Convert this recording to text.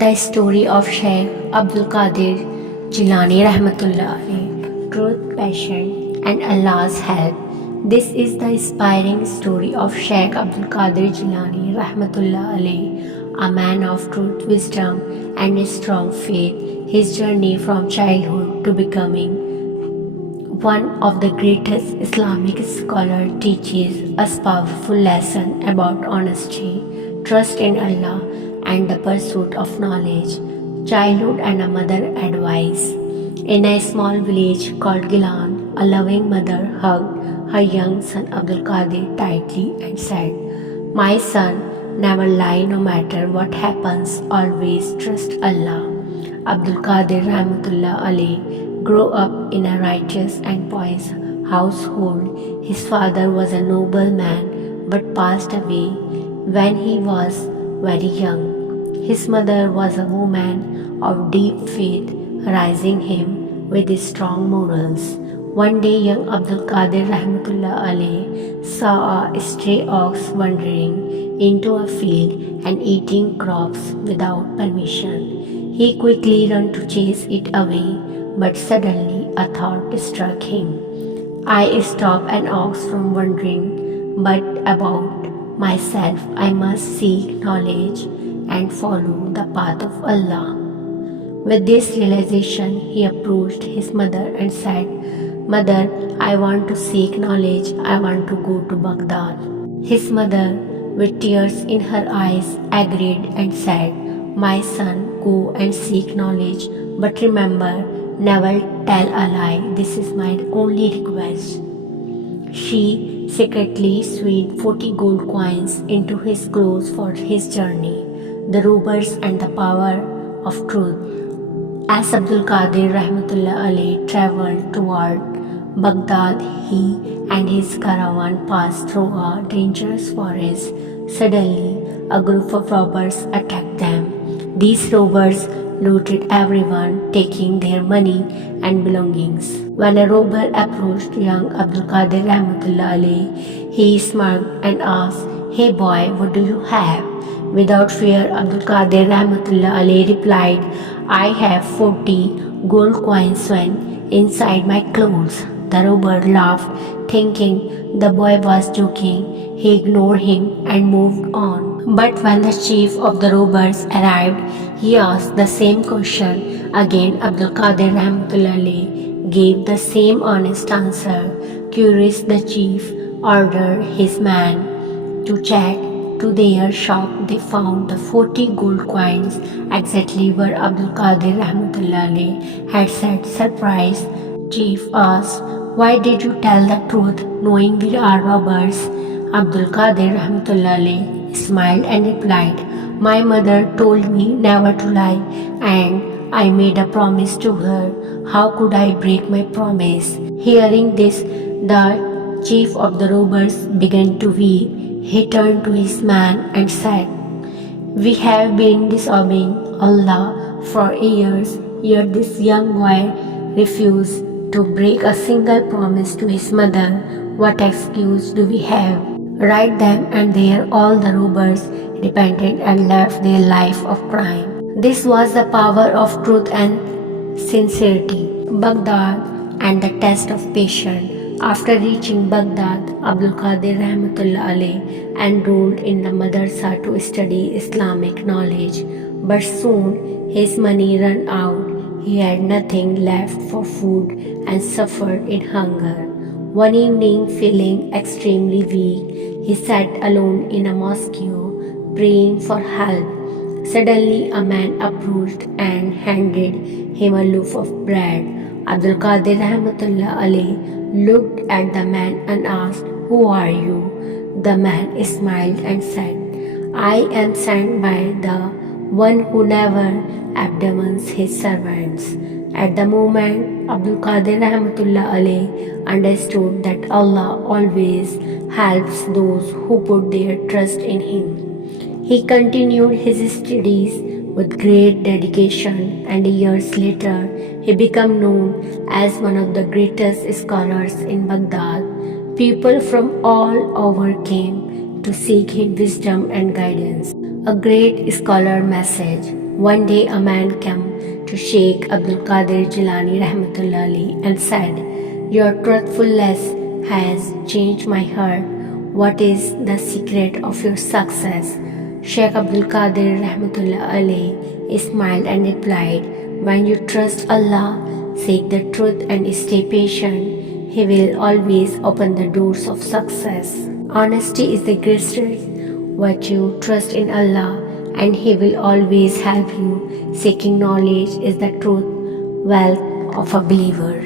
The story of Sheikh Abdul Qadir Jilani Rahmatullah alayhi, truth, passion, and Allah's help. This is the inspiring story of Sheikh Abdul Qadir Jilani Rahmatullah alayhi, a man of truth, wisdom, and strong faith. His journey from childhood to becoming one of the greatest Islamic scholars teaches us powerful lesson about honesty, trust in Allah, and the pursuit of knowledge. Childhood and a mother advice. In a small village called Gilan, a loving mother hugged her young son Abdul Qadir tightly and said, "My son, never lie no matter what happens, always trust Allah." Abdul Qadir Rahmatullah alayhi grew up in a righteous and pious household. His father was a noble man but passed away when he was very young. His mother was a woman of deep faith, raising him with strong morals. One day, young Abdul Qadir Rahmatullah alayhi saw a stray ox wandering into a field and eating crops without permission. He quickly ran to chase it away, but suddenly a thought struck him. "I stop an ox from wandering, but about myself I must seek knowledge and follow the path of Allah." With this realization, he approached his mother and said, "Mother, I want to seek knowledge. I want to go to Baghdad." His mother, with tears in her eyes, agreed and said, "My son, go and seek knowledge, but remember, never tell a lie. This is my only request." She secretly sewed 40 gold coins into his clothes for his journey. The robbers and the power of truth. As Abdul Qadir Rahmatullah alayhi traveled toward Baghdad, he and his caravan passed through a dangerous forest. Suddenly, a group of robbers attacked them. These robbers looted everyone, taking their money and belongings. When a robber approached young Abdul Qadir Rahmatullah alayhi, he smirked and asked, "Hey boy, what do you have?" Without fear, Abdul Qadir Rahmatullah alayhi replied, "I have 40 gold coins sewn inside my clothes." The robber laughed, thinking the boy was joking. He ignored him and moved on. But when the chief of the robbers arrived, he asked the same question. Again, Abdul Qadir Rahmatullah alayhi gave the same honest answer. Curious, the chief ordered his man to check. To their shock, they found the 40 gold coins exactly where Abdul Qadir Rahmatullah alayhi had said. Surprised, chief asked, "Why did you tell the truth knowing we are robbers?" Abdul Qadir Rahmatullah alayhi smiled and replied, "My mother told me never to lie, and I made a promise to her. How could I break my promise?" Hearing this, the chief of the robbers began to weep. He turned to his man and said, "We have been disobeying Allah for years, yet this young boy refused to break a single promise to his mother. What excuse do we have?" Right then and there, all the robbers repented and left their life of crime. This was the power of truth and sincerity. Baghdad and the test of patience. After reaching Baghdad, Abdul Qadir Rahmatullah alayhi enrolled in the madrasa to study Islamic knowledge. But soon his money ran out. He had nothing left for food and suffered in hunger. One evening, feeling extremely weak, he sat alone in a mosque, praying for help. Suddenly, a man approached and handed him a loaf of bread. Abdul Qadir Rahmatullah alayhi looked at the man and asked, "Who are you?" The man smiled and said, "I am sent by the one who never abandons his servants." At the moment, Abdul Qadir Rahmatullah alayhi understood that Allah always helps those who put their trust in Him. He continued his studies with great dedication, and years later, he became known as one of the greatest scholars in Baghdad. People from all over came to seek his wisdom and guidance. A great scholar message. One day a man came to Sheikh Abdul Qadir Jilani Rahmatullah Ali and said, "Your truthfulness has changed my heart. What is the secret of your success?" Sheikh Abdul Qadir Rahmatullah Ali smiled and replied, "When you trust Allah, seek the truth and stay patient, He will always open the doors of success. Honesty is the greatest virtue. Trust in Allah and He will always help you. Seeking knowledge is the truth wealth of a believer."